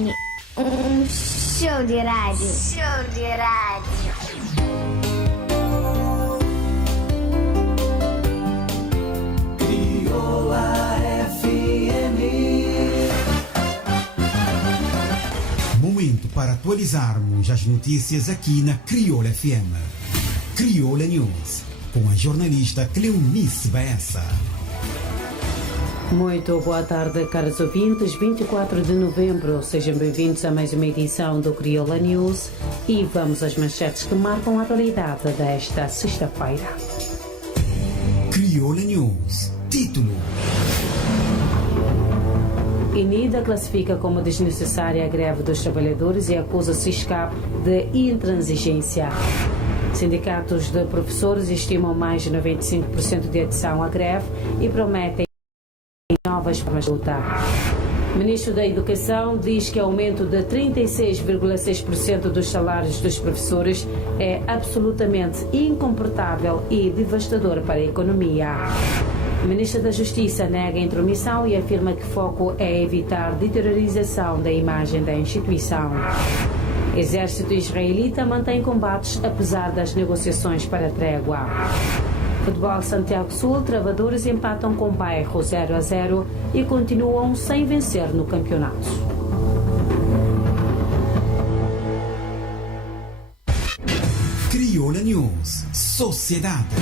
microfone. Um show de rádio. Show de rádio. Crioula FM. Momento para atualizarmos as notícias aqui na Crioula FM. Crioula News, com a jornalista Cleonice Baessa. Muito boa tarde, caros ouvintes. 24 de novembro, sejam bem-vindos a mais uma edição do Crioula News e vamos às manchetes que marcam a atualidade desta sexta-feira. Crioula News. Título: INIDA classifica como desnecessária a greve dos trabalhadores e acusa SISCAP de intransigência. Sindicatos de professores estimam mais de 95% de adesão à greve e prometem novas formas de lutar. O Ministro da Educação diz que o aumento de 36,6% dos salários dos professores é absolutamente incomportável e devastador para a economia. O Ministro da Justiça nega a intromissão e afirma que o foco é evitar deteriorização da imagem da instituição. Exército israelita mantém combates apesar das negociações para trégua. Futebol Santiago Sul, Travadores empatam com o Bairro 0-0 e continuam sem vencer no campeonato. Crioula News. Sociedade.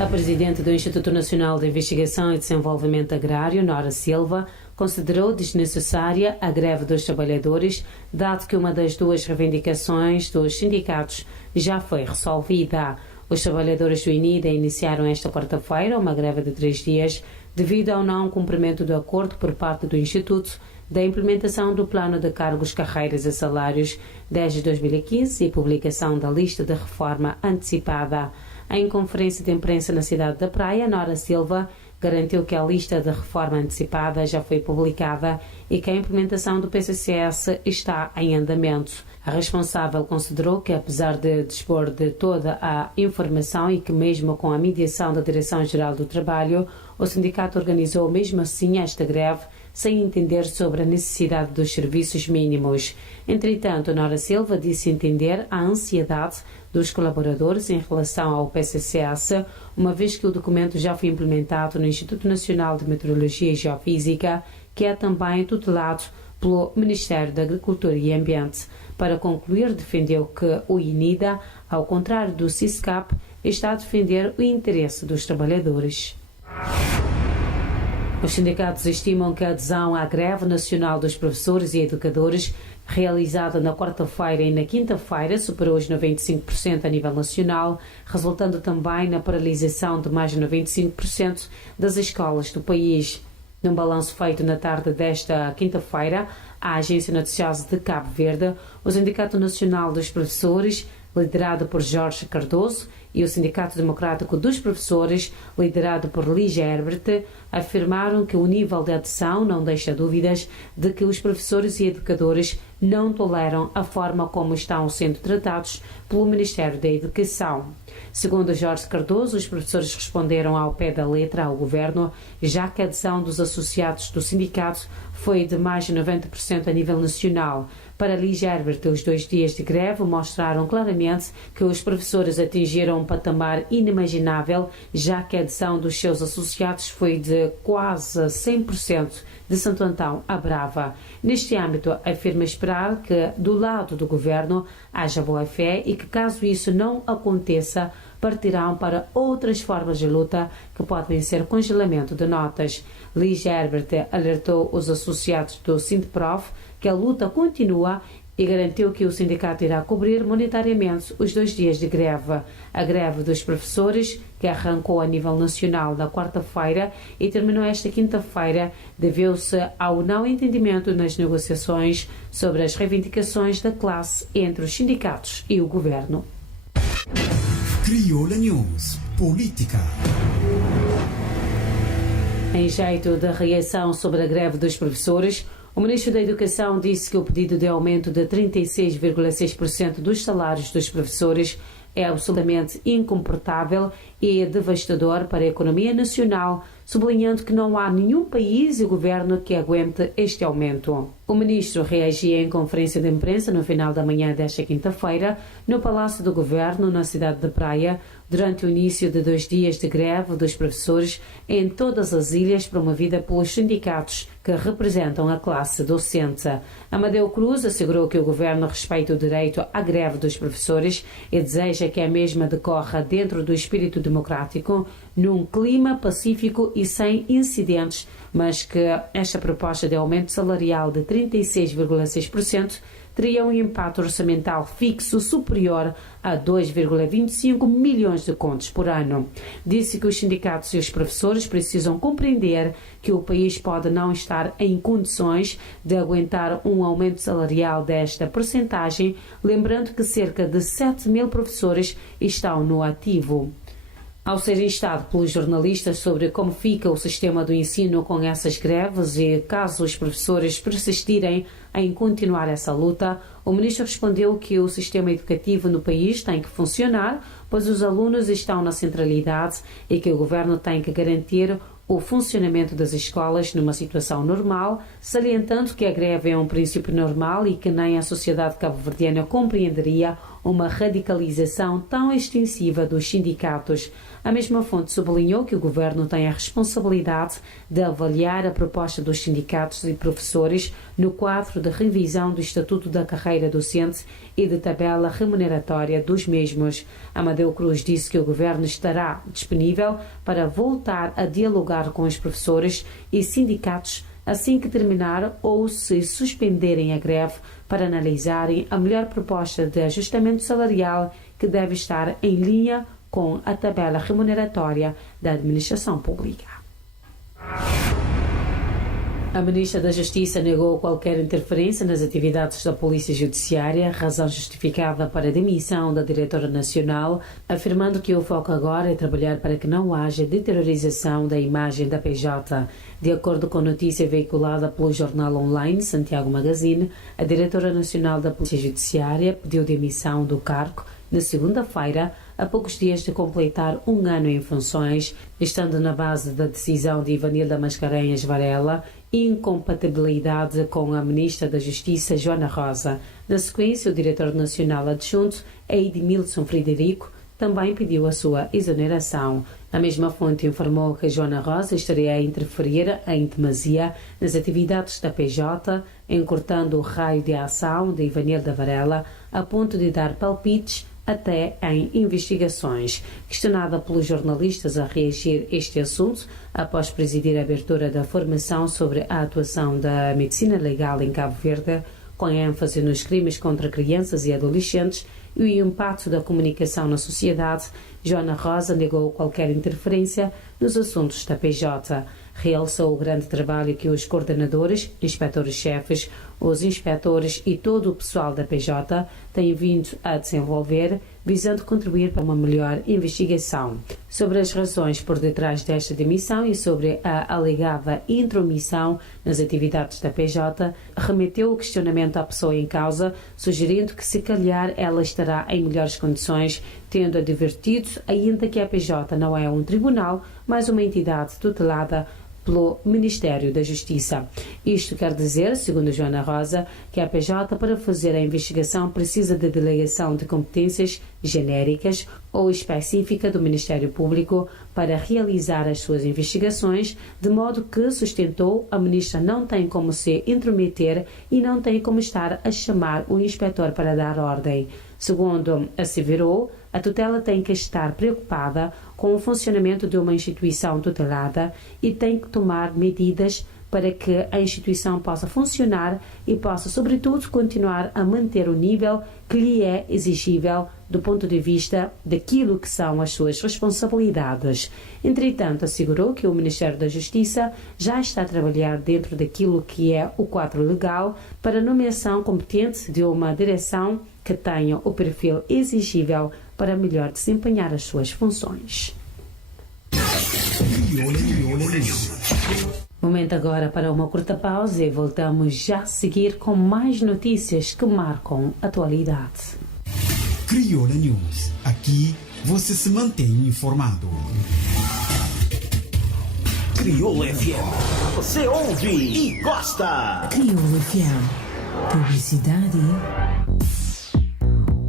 A presidente do Instituto Nacional de Investigação e Desenvolvimento Agrário, Nora Silva, considerou desnecessária a greve dos trabalhadores, dado que uma das duas reivindicações dos sindicatos já foi resolvida. Os trabalhadores do INIDA iniciaram esta quarta-feira uma greve de 3 dias devido ao não cumprimento do acordo por parte do Instituto da implementação do Plano de Cargos, Carreiras e Salários desde 2015 e publicação da lista de reforma antecipada. Em conferência de imprensa na cidade da Praia, Nora Silva garantiu que a lista de reforma antecipada já foi publicada e que a implementação do PCCS está em andamento. A responsável considerou que, apesar de dispor de toda a informação e que mesmo com a mediação da Direção-Geral do Trabalho, o sindicato organizou mesmo assim esta greve sem entender sobre a necessidade dos serviços mínimos. Entretanto, Nora Silva disse entender a ansiedade dos colaboradores em relação ao PCCS, uma vez que o documento já foi implementado no Instituto Nacional de Meteorologia e Geofísica, que é também tutelado pelo Ministério da Agricultura e Ambiente. Para concluir, defendeu que o INIDA, ao contrário do SISCAP, está a defender o interesse dos trabalhadores. Os sindicatos estimam que a adesão à greve nacional dos professores e educadores, realizada na quarta-feira e na quinta-feira, superou os 95% a nível nacional, resultando também na paralisação de mais de 95% das escolas do país. Num balanço feito na tarde desta quinta-feira, à Agência Noticiosa de Cabo Verde, o Sindicato Nacional dos Professores, liderado por Jorge Cardoso, e o Sindicato Democrático dos Professores, liderado por Lígia Herbert, afirmaram que o nível de adesão não deixa dúvidas de que os professores e educadores não toleram a forma como estão sendo tratados pelo Ministério da Educação. Segundo Jorge Cardoso, os professores responderam ao pé da letra ao governo, já que a adesão dos associados do sindicato foi de mais de 90% a nível nacional. Para Lígia Herbert, os 2 dias de greve mostraram claramente que os professores atingiram um patamar inimaginável, já que a adesão dos seus associados foi de quase 100% de Santo Antão a Brava. Neste âmbito, afirma esperar que, do lado do governo, haja boa-fé e que, caso isso não aconteça, partirão para outras formas de luta que podem ser congelamento de notas. Lígia Herbert alertou os associados do Sindprof que a luta continua e garantiu que o sindicato irá cobrir monetariamente os 2 dias de greve. A greve dos professores, que arrancou a nível nacional na quarta-feira e terminou esta quinta-feira, deveu-se ao não entendimento nas negociações sobre as reivindicações da classe entre os sindicatos e o governo. Crioula News. Política. Em jeito de reação sobre a greve dos professores, o Ministro da Educação disse que o pedido de aumento de 36,6% dos salários dos professores é absolutamente incomportável e devastador para a economia nacional, sublinhando que não há nenhum país e governo que aguente este aumento. O ministro reagia em conferência de imprensa no final da manhã desta quinta-feira, no Palácio do Governo, na cidade de Praia, durante o início de 2 dias de greve dos professores em todas as ilhas promovida pelos sindicatos que representam a classe docente. Amadeu Cruz assegurou que o governo respeita o direito à greve dos professores e deseja que a mesma decorra dentro do espírito democrático, num clima pacífico e sem incidentes, mas que esta proposta de aumento salarial de 36,6% teria um impacto orçamental fixo superior a 2,25 milhões de contos por ano. Disse que os sindicatos e os professores precisam compreender que o país pode não estar em condições de aguentar um aumento salarial desta percentagem, lembrando que cerca de 7 mil professores estão no ativo. Ao ser instado pelos jornalistas sobre como fica o sistema do ensino com essas greves e caso os professores persistirem em continuar essa luta, o ministro respondeu que o sistema educativo no país tem que funcionar, pois os alunos estão na centralidade e que o governo tem que garantir o funcionamento das escolas numa situação normal, salientando que a greve é um princípio normal e que nem a sociedade cabo-verdiana compreenderia uma radicalização tão extensiva dos sindicatos. A mesma fonte sublinhou que o governo tem a responsabilidade de avaliar a proposta dos sindicatos e professores no quadro de revisão do Estatuto da Carreira Docente e de tabela remuneratória dos mesmos. Amadeu Cruz disse que o governo estará disponível para voltar a dialogar com os professores e sindicatos assim que terminar ou se suspenderem a greve para analisarem a melhor proposta de ajustamento salarial que deve estar em linha com a tabela remuneratória da administração pública. A ministra da Justiça negou qualquer interferência nas atividades da Polícia Judiciária, razão justificada para a demissão da diretora nacional, afirmando que o foco agora é trabalhar para que não haja deteriorização da imagem da PJ. De acordo com notícia veiculada pelo jornal online Santiago Magazine, a diretora nacional da Polícia Judiciária pediu demissão do cargo na segunda-feira, a poucos dias de completar 1 ano em funções, estando na base da decisão de Ivanilda Mascarenhas Varela, incompatibilidade com a ministra da Justiça, Joana Rosa. Na sequência, o diretor nacional adjunto, Edmilson Frederico, também pediu a sua exoneração. A mesma fonte informou que Joana Rosa estaria a interferir em demasia nas atividades da PJ, encurtando o raio de ação de Ivanilda Varela, a ponto de dar palpites até em investigações. Questionada pelos jornalistas a reagir a este assunto, após presidir a abertura da formação sobre a atuação da medicina legal em Cabo Verde, com ênfase nos crimes contra crianças e adolescentes e o impacto da comunicação na sociedade, Joana Rosa negou qualquer interferência nos assuntos da PJ. Realçou o grande trabalho que os coordenadores, inspetores-chefes, os inspetores e todo o pessoal da PJ têm vindo a desenvolver, visando contribuir para uma melhor investigação. Sobre as razões por detrás desta demissão e sobre a alegada intromissão nas atividades da PJ, remeteu o questionamento à pessoa em causa, sugerindo que se calhar ela estará em melhores condições, tendo advertido ainda que a PJ não é um tribunal, mas uma entidade tutelada pelo Ministério da Justiça. Isto quer dizer, segundo Joana Rosa, que a PJ para fazer a investigação precisa de delegação de competências genéricas ou específica do Ministério Público para realizar as suas investigações, de modo que, sustentou, a ministra não tem como se intrometer e não tem como estar a chamar o inspetor para dar ordem. Segundo asseverou, a tutela tem que estar preocupada com o funcionamento de uma instituição tutelada e tem que tomar medidas para que a instituição possa funcionar e possa, sobretudo, continuar a manter o nível que lhe é exigível do ponto de vista daquilo que são as suas responsabilidades. Entretanto, assegurou que o Ministério da Justiça já está a trabalhar dentro daquilo que é o quadro legal para a nomeação competente de uma direção que tenha o perfil exigível para melhor desempenhar as suas funções. Momento agora para uma curta pausa e voltamos já a seguir com mais notícias que marcam a atualidade. Crioula News. Aqui você se mantém informado. Crioula FM. Você ouve e gosta. Crioula FM. Publicidade.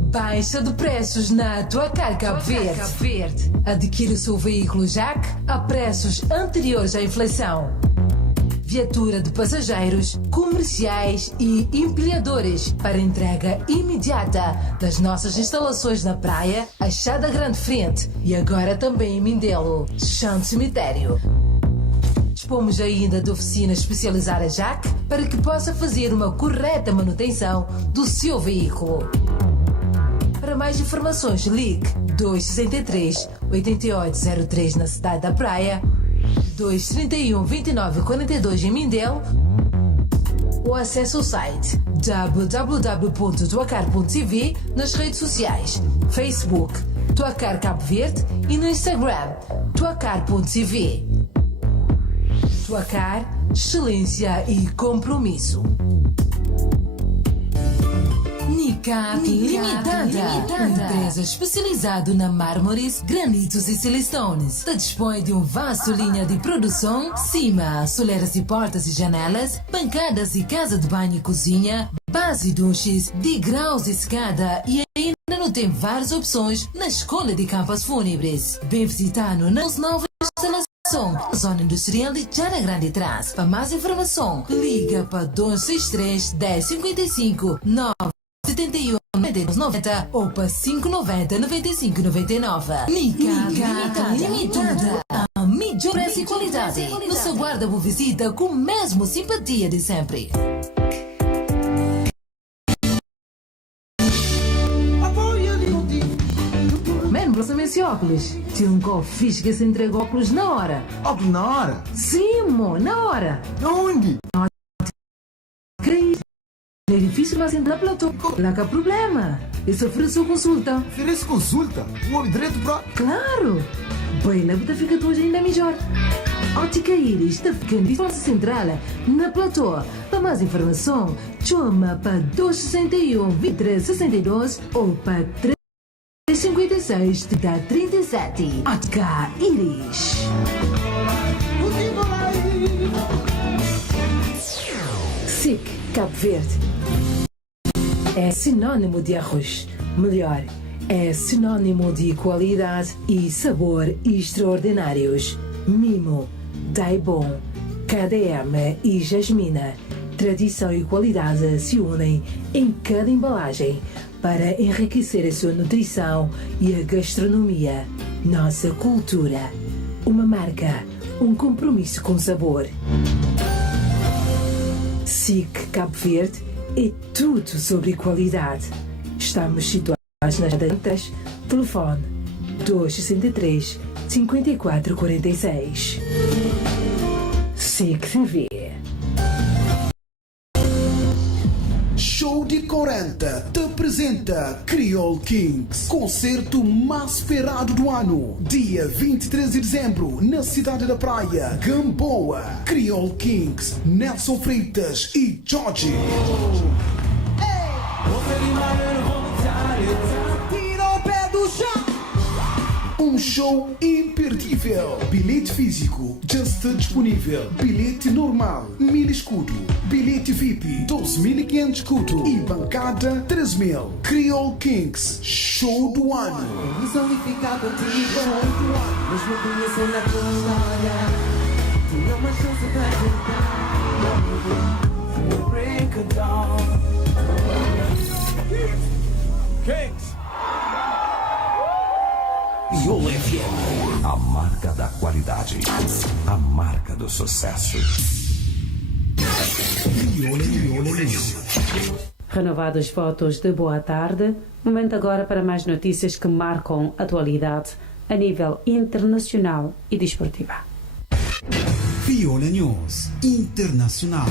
Baixa de preços na Tua Car Cabo Verde. Adquira o seu veículo Jack a preços anteriores à inflação. Viatura de passageiros, comerciais e empilhadores para entrega imediata das nossas instalações na praia, Achada Grande Frente e agora também em Mindelo, Chão de Cemitério. Dispomos ainda de oficina especializada Jack para que possa fazer uma correta manutenção do seu veículo. Para mais informações, ligue 263 8803 na cidade da Praia, 231 29 42 em Mindelo, ou acesse o site www.tuacar.tv nas redes sociais, Facebook, Tuacar Cabo Verde e no Instagram, tuacar.tv. Tuacar, excelência e compromisso. Nicat Limitada, empresa especializada na mármores, granitos e silistones. Dispõe de uma vasta linha de produção, cima, soleiras de portas e janelas, bancadas e casa de banho e cozinha, base e duches, degraus de escada e ainda não tem várias opções na escolha de campas fúnebres. Bem visitado nas novas instalações. Zona Industrial de Jara Grande Trás. Para mais informação, liga para 263 1055 971 9290 ou para 590 9599. Nicat Limitada. A melhor preço e qualidade. Nos aguarda uma visita com a mesma simpatia de sempre. Mano, próximo esse óculos. Tinha um copo fixe que se entrega óculos na hora. Óculos na hora? Sim, mo, na hora. Onde? É difícil, mas entrar pela tua. Lá que é problema. Isso ofereceu consulta. Oferece consulta? Um homem direto para... Claro. Bem, lá você fica hoje ainda melhor. Ótica Iris está ficando de força central na platô. Para mais informação, chama para 261 2362 ou para 356 37. Ótica Iris. SIC Cabo Verde é sinônimo de arroz. Melhor, é sinônimo de qualidade e sabor extraordinários. Mimo, Daibon, KDM e Jasmina. Tradição e qualidade se unem em cada embalagem para enriquecer a sua nutrição e a gastronomia. Nossa cultura. Uma marca, um compromisso com sabor. SIC Cabo Verde é tudo sobre qualidade. Estamos situados nas Dantas. Telefone 263 5446. SIC TV. Show de 40 te apresenta Creole Kings, concerto mais esperado do ano. Dia 23 de dezembro, na cidade da Praia, Gamboa. Creole Kings, Nelson Freitas e Jorge. Um show imperdível. Bilhete físico já está disponível. Bilhete normal 1000 escudo. Bilhete VIP 12.500 escudo. E bancada 3.000. Creole Kings, show do ano. Resolvi ficar contigo, mesmo conhecendo a tua história. Tinha uma chance pra tentar. Break it down. Kings. Crioula FM, a marca da qualidade, a marca do sucesso. Renovados votos de boa tarde, momento agora para mais notícias que marcam a atualidade a nível internacional e desportiva. Crioula News Internacional.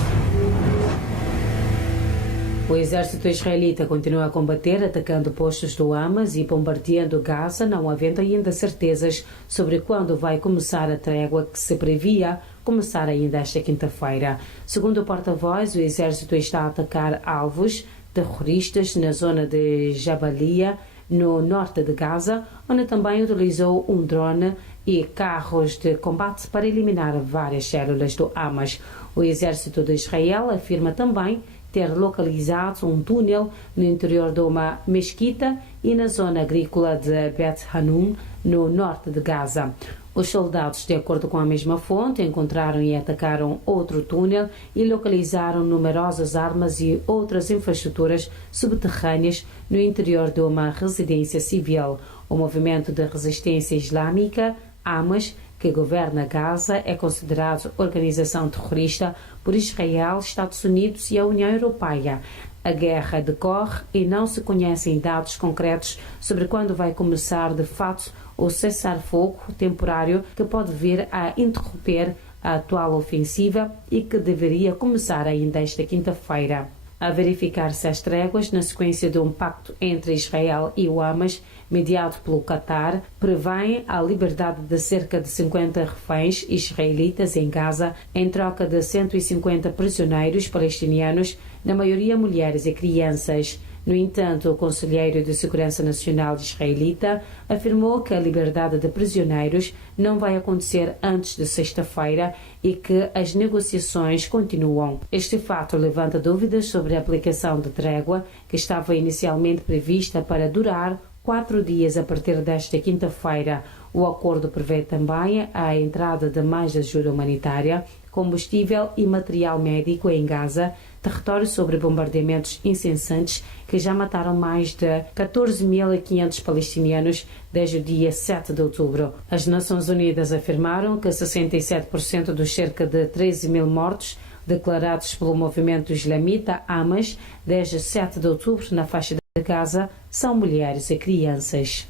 O exército israelita continua a combater, atacando postos do Hamas e bombardeando Gaza, não havendo ainda certezas sobre quando vai começar a trégua que se previa começar ainda esta quinta-feira. Segundo o porta-voz, o exército está a atacar alvos terroristas na zona de Jabalia, no norte de Gaza, onde também utilizou um drone e carros de combate para eliminar várias células do Hamas. O exército de Israel afirma também ter localizado um túnel no interior de uma mesquita e na zona agrícola de Bet Hanun, no norte de Gaza. Os soldados, de acordo com a mesma fonte, encontraram e atacaram outro túnel e localizaram numerosas armas e outras infraestruturas subterrâneas no interior de uma residência civil. O movimento de resistência islâmica, Hamas, que governa Gaza, é considerado organização terrorista por Israel, Estados Unidos e a União Europeia. A guerra decorre e não se conhecem dados concretos sobre quando vai começar de fato o cessar-fogo temporário que pode vir a interromper a atual ofensiva e que deveria começar ainda esta quinta-feira. A verificar-se as tréguas na sequência de um pacto entre Israel e o Hamas, mediado pelo Qatar, prevêem a liberdade de cerca de 50 reféns israelitas em Gaza em troca de 150 prisioneiros palestinianos, na maioria mulheres e crianças. No entanto, o conselheiro de Segurança Nacional israelita afirmou que a liberdade de prisioneiros não vai acontecer antes de sexta-feira e que as negociações continuam. Este fato levanta dúvidas sobre a aplicação da trégua, que estava inicialmente prevista para durar 4 dias a partir desta quinta-feira. O acordo prevê também a entrada de mais ajuda humanitária, combustível e material médico em Gaza, território sobre bombardeamentos incessantes que já mataram mais de 14.500 palestinianos desde o dia 7 de outubro. As Nações Unidas afirmaram que 67% dos cerca de 13.000 mortos declarados pelo movimento islamita Hamas desde 7 de outubro na faixa de Gaza são mulheres e crianças.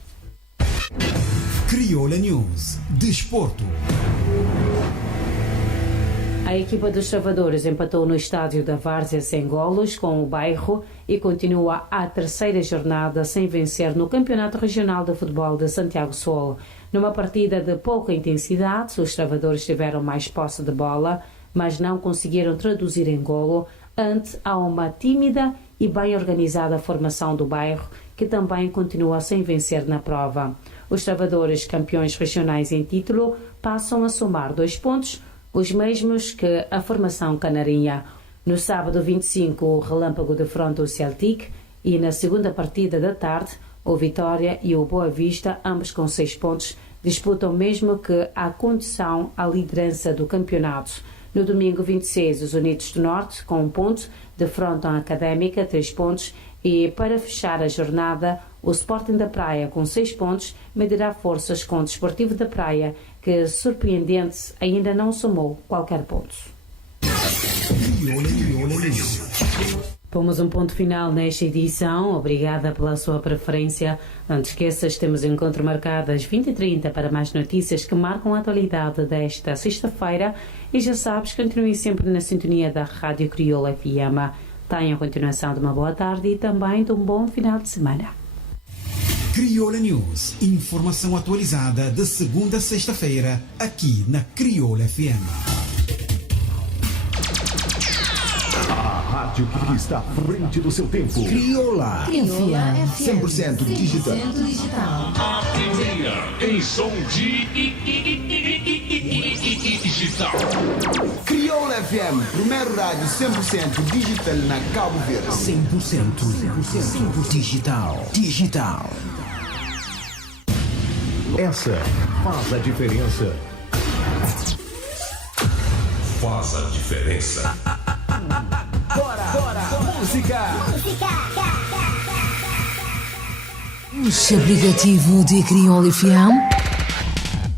Criolla News, Desporto. A equipa dos Travadores empatou no estádio da Várzea sem golos com o Bairro e continua a terceira jornada sem vencer no Campeonato Regional de Futebol de Santiago Sul. Numa partida de pouca intensidade, os Travadores tiveram mais posse de bola, mas não conseguiram traduzir em golo ante a uma tímida e bem organizada formação do Bairro, que também continua sem vencer na prova. Os Travadores, campeões regionais em título, passam a somar 2 pontos, os mesmos que a formação canarinha. No sábado 25, o Relâmpago defronta o Celtic e na segunda partida da tarde, o Vitória e o Boa Vista, ambos com 6 pontos, disputam mesmo que a condição à liderança do campeonato. No domingo 26, os Unidos do Norte, com 1 ponto, defrontam a Académica, 3 pontos, e para fechar a jornada, o Sporting da Praia, com 6 pontos, medirá forças com o Desportivo da Praia, que, surpreendente, ainda não somou qualquer ponto. Pomos um ponto final nesta edição. Obrigada pela sua preferência. Não te esqueças, temos encontro marcado às 20h30 para mais notícias que marcam a atualidade desta sexta-feira. E já sabes, continue sempre na sintonia da Rádio Criolla FM. Tenha a continuação de uma boa tarde e também de um bom final de semana. Criolla News. Informação atualizada de segunda a sexta-feira, aqui na Criolla FM. A rádio que está à frente do seu tempo. Criolla. Criolla 100% digital. 100% digital. A primeira em som digital. Criolla FM, primeiro rádio 100% digital na Cabo Verde. 100% digital. Digital. Essa faz a diferença. Faz a diferença. Bora! Música! Puxa aplicativo de Criolla FM.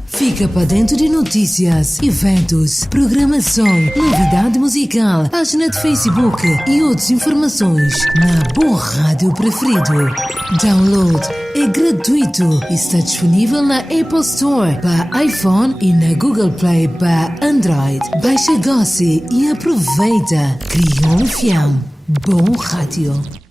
Fica para dentro de notícias, eventos, programação, novidade musical, página de Facebook e outras informações na boa rádio preferido. Download é gratuito e está disponível na Apple Store para iPhone e na Google Play para Android. Baixa agora e aproveita. Criolla FM. Bom rádio.